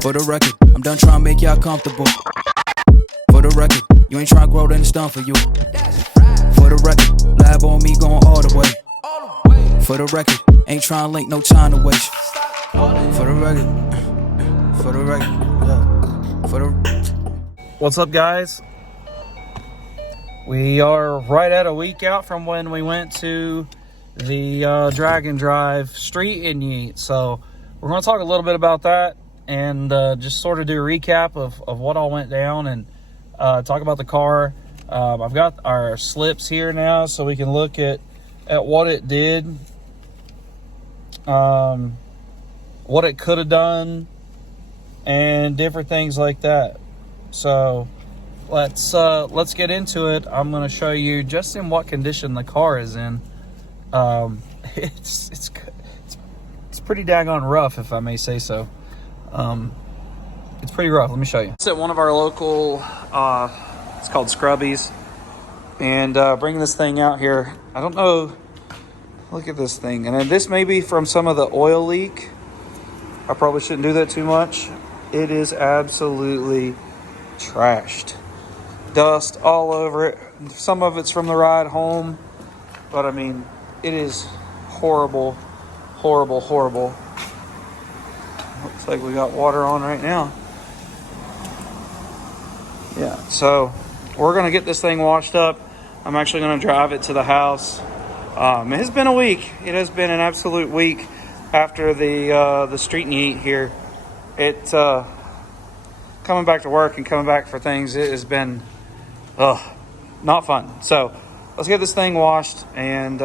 For the record, I'm done trying to make y'all comfortable. For the record, you ain't trying to grow, then it's done for you. For the record, lab on me going all the way. For the record, ain't trying to link, no time to waste. For the record, for the record, yeah. For the... What's up, guys? We are right at a week out from when we went to the Drag and Drive Street in Yeet. So we're going to talk a little bit about that and just sort of do a recap of what all went down and talk about the car. I've got our slips here now so we can look at what it did, what it could have done, and different things like that. So let's get into it. I'm going to show you just in what condition the car is in. It's pretty daggone rough, if I may say so. It's pretty rough. Let me show you. It's at one of our local, it's called Scrubbies, and bringing this thing out here. I don't know. Look at this thing, and this may be from some of the oil leak. I probably shouldn't do that too much. It is absolutely trashed. Dust all over it. Some of it's from the ride home, but I mean, it is horrible, horrible, horrible. Looks like we got water on right now. Yeah, so we're gonna get this thing washed up. I'm actually gonna drive it to the house. It has been a week. It has been an absolute week after the street and eat here. It coming back to work and coming back for things. It has been not fun. So let's get this thing washed and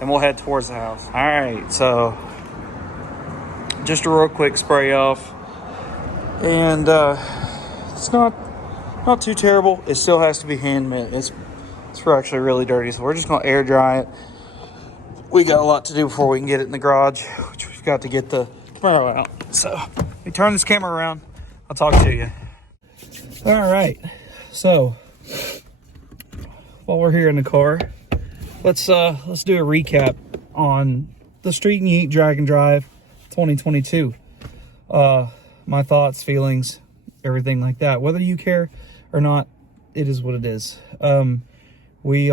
we'll head towards the house. All right, so just a real quick spray off, and it's not too terrible. It still has to be hand mitt. It's actually really dirty, so we're just gonna air dry it. We got a lot to do before we can get it in the garage, which we've got to get the camera out. So let me turn this camera around. I'll talk to you. All right, so while we're here in the car, let's do a recap on the Street and Eat Drag and Drive 2022. My thoughts, feelings, everything like that. Whether you care or not, it is what it is. It's gonna be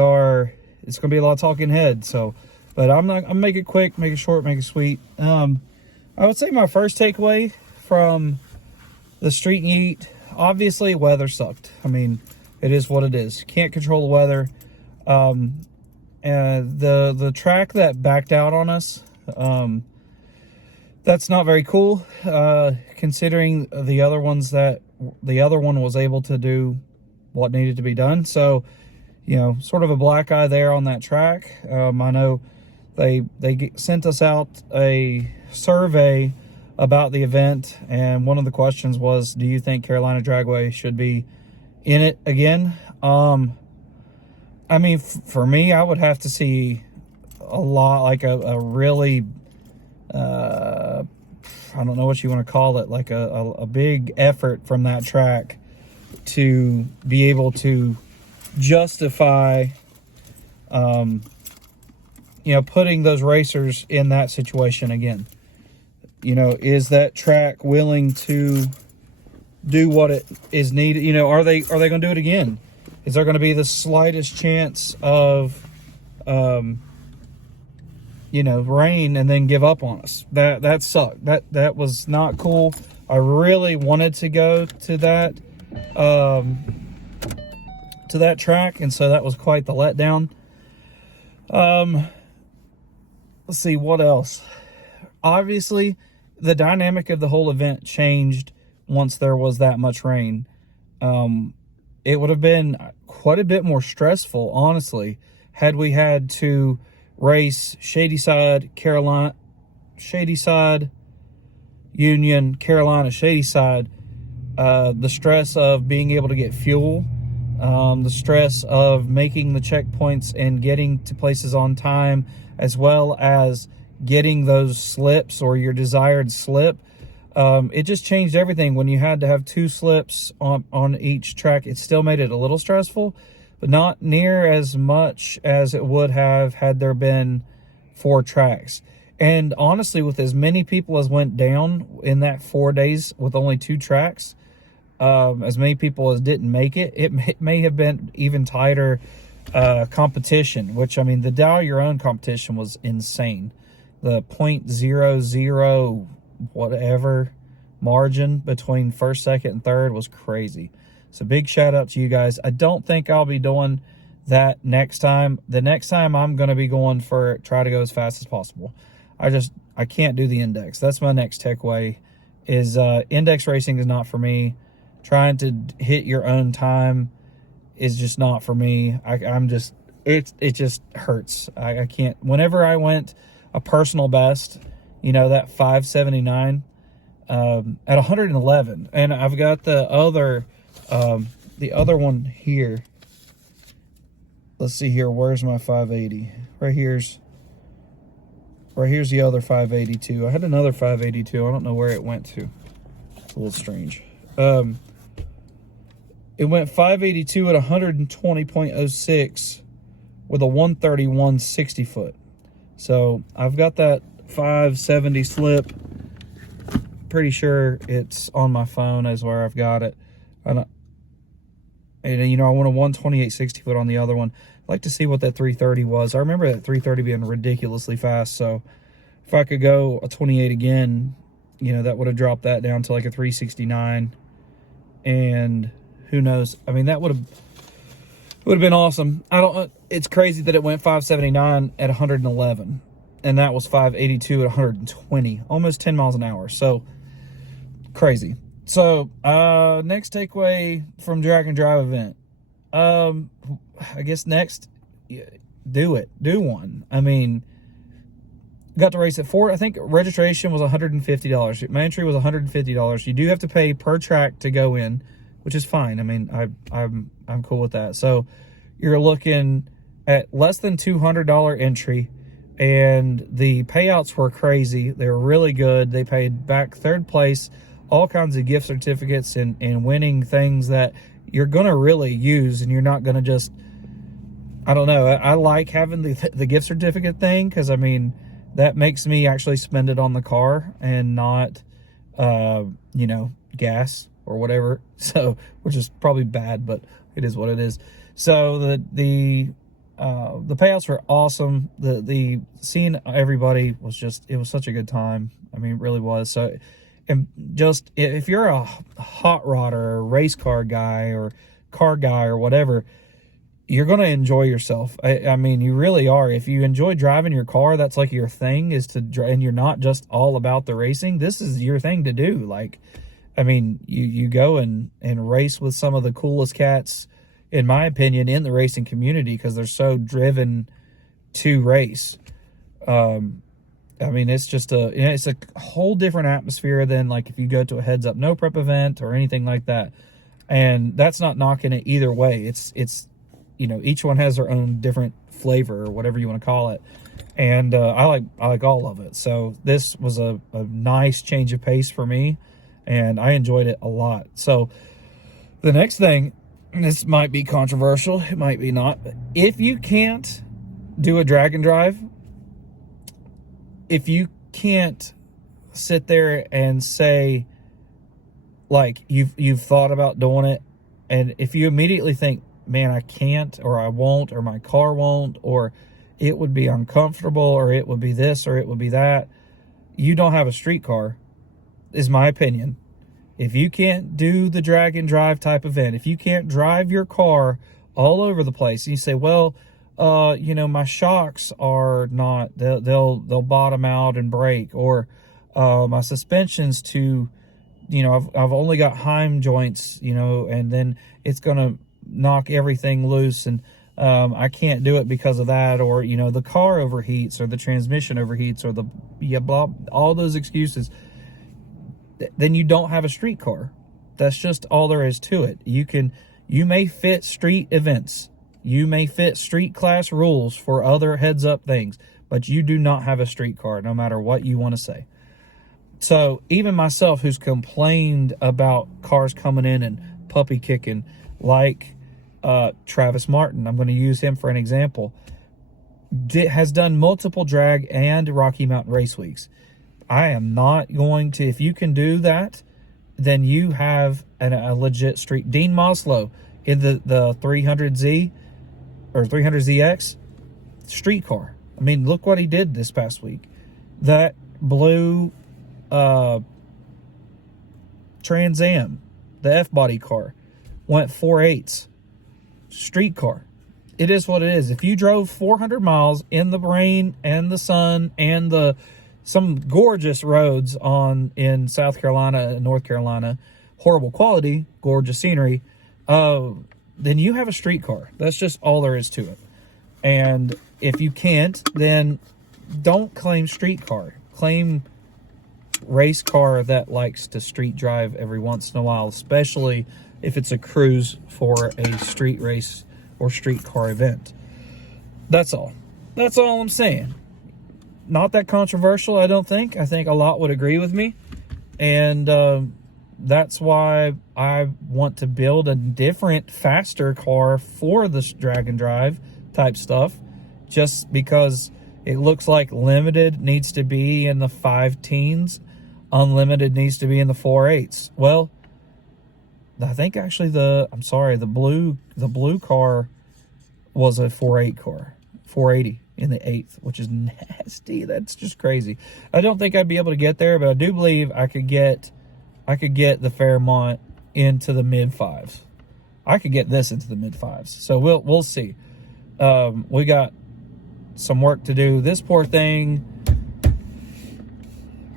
a lot of talking head, so, but I'm make it quick, make it short, make it sweet. I would say my first takeaway from the Street and Eat, obviously weather sucked. I mean, it is what it is. Can't control the weather. And the track that backed out on us, that's not very cool, considering the other one was able to do what needed to be done. So, you know, sort of a black eye there on that track. I know they sent us out a survey about the event, and one of the questions was, do you think Carolina Dragway should be in it again? I mean, for me, I would have to see a lot, like a really, I don't know what you want to call it, like a big effort from that track to be able to justify, putting those racers in that situation again. You know, is that track willing to do what it is needed? You know, are they going to do it again? Is there going to be the slightest chance of, rain and then give up on us? That sucked. That was not cool. I really wanted to go to that track, and so that was quite the letdown. Let's see what else. Obviously, the dynamic of the whole event changed once there was that much rain. It would have been quite a bit more stressful, honestly, had we had to race Shadyside, Union, Carolina, Shadyside. The stress of being able to get fuel, the stress of making the checkpoints and getting to places on time, as well as getting those slips or your desired slip. It just changed everything. When you had to have two slips on each track, it still made it a little stressful, but not near as much as it would have had there been 4 tracks. And honestly, with as many people as went down in that 4 days with only 2 tracks, as many people as didn't make it, it may have been even tighter competition, which, I mean, the dial your own competition was insane. The .00 whatever margin between first, second, and third was crazy. So big shout out to you guys. I don't think I'll be doing that next time. The next time I'm going to be going for try to go as fast as possible. I can't do the index. That's my next takeaway is index racing is not for me. Trying to hit your own time is just not for me. It just hurts. I can't. Whenever I went a personal best, you know, that 579 at 111, and I've got the other one here. Let's see here. Where's my 580? Right here's the other 582. I had another 582. I don't know where it went to. It's a little strange. It went 582 at 120.06 with a 131 60 foot. So I've got that 570 slip. Pretty sure it's on my phone as where I've got it. And you know, I want a 128 60 foot on the other one. I'd like to see what that 330 was. I remember that 330 being ridiculously fast. So if I could go a 28 again, you know, that would have dropped that down to like a 369. And who knows? I mean, that would have been awesome. It's crazy that it went 579 at 111, and that was 582 at 120, almost 10 miles an hour. So crazy. So next takeaway from Drag and Drive event. I guess next, do one. I mean, got to race at Ford. I think registration was $150. My entry was $150. You do have to pay per track to go in, which is fine. I mean, I'm cool with that. So you're looking at less than $200 entry, and the payouts were crazy. They were really good. They paid back third place, all kinds of gift certificates and winning things that you're gonna really use, and you're not gonna just, I don't know. I like having the gift certificate thing, because I mean, that makes me actually spend it on the car and not you know, gas or whatever. So, which is probably bad, but it is what it is. So the payouts were awesome. The seeing everybody was just, it was such a good time. I mean, it really was. So, and just if you're a hot rodder or a race car guy or car guy or whatever, you're going to enjoy yourself. I mean, you really are. If you enjoy driving your car, that's like your thing, is to drive, and you're not just all about the racing. This is your thing to do. Like, I mean, you go and race with some of the coolest cats, in my opinion, in the racing community, because they're so driven to race. I mean, it's just it's a whole different atmosphere than like if you go to a heads up no prep event or anything like that. And that's not knocking it either way. It's you know, each one has their own different flavor or whatever you want to call it. And I like all of it. So this was a nice change of pace for me, and I enjoyed it a lot. So the next thing, this might be controversial, it might be not, but if you can't do a drag and drive, if you can't sit there and say, like, you've thought about doing it, and if you immediately think, man, I can't, or I won't, or my car won't, or it would be uncomfortable, or it would be this, or it would be that, you don't have a street car, is my opinion. If you can't do the drag and drive type event, if you can't drive your car all over the place, and you say, well, you know, my shocks are not, they'll bottom out and break, or my suspension's too, you know, I've only got Heim joints, you know, and then it's gonna knock everything loose, and I can't do it because of that, or, you know, the car overheats, or the transmission overheats, or all those excuses. Then you don't have a street car. That's just all there is to it. You may fit street events, you may fit street class rules for other heads up things, but you do not have a street car, no matter what you want to say. So even myself, who's complained about cars coming in and puppy kicking, like Travis Martin, I'm going to use him for an example. has done multiple drag and Rocky Mountain Race Weeks. I am not going to, if you can do that, then you have a legit street. Dean Moslow in the 300Z or 300ZX street car. I mean, look what he did this past week. That blue Trans Am, the F-body car, went 4.8s. Street car. It is what it is. If you drove 400 miles in the rain and the sun and some gorgeous roads in South Carolina and North Carolina, horrible quality, gorgeous scenery, then you have a street car. That's just all there is to it. And if you can't, then don't claim street car. Claim race car that likes to street drive every once in a while, especially if it's a cruise for a street race or street car event. That's all. That's all I'm saying. Not that controversial, I don't think. I think a lot would agree with me. And that's why I want to build a different, faster car for this drag and drive type stuff. Just because it looks like limited needs to be in the 5 teens. Unlimited needs to be in the 4.8s. Well, I think actually the blue car was a 4.8 car, 480 in the 8th, which is nasty. That's just crazy. I don't think I'd be able to get there, but I do believe I could get the Fairmont into the mid 5s. I could get this into the mid 5s. So we'll see. We got some work to do. This poor thing,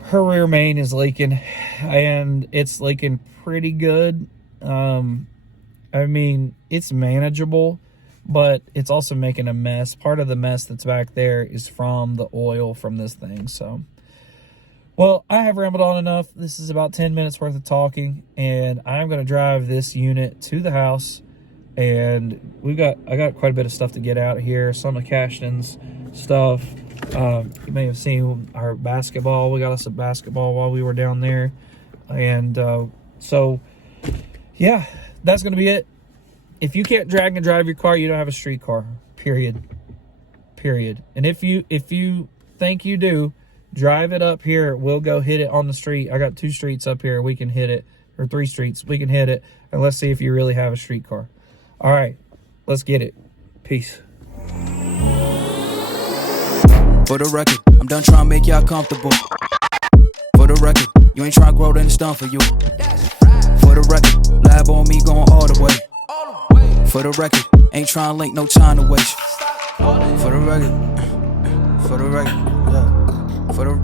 her rear main is leaking, and it's leaking pretty good. I mean, it's manageable, but it's also making a mess. Part of the mess that's back there is from the oil from this thing. So, well, I have rambled on enough. This is about 10 minutes worth of talking, and I'm going to drive this unit to the house. And I got quite a bit of stuff to get out here. Some of Cashton's stuff. You may have seen our basketball. We got us a basketball while we were down there. And so, yeah, that's going to be it. If you can't drag and drive your car, you don't have a street car. Period. And if you think you do, drive it up here. We'll go hit it on the street. I got 2 streets up here. We can hit it. Or 3 streets. We can hit it. And let's see if you really have a street car. All right, let's get it. Peace. For the record, I'm done trying to make y'all comfortable. For the record, you ain't trying to grow, then it's done for you. For the record, lab on me going all the way. For the record, ain't trying to link, no time to waste. For the record, yeah. For the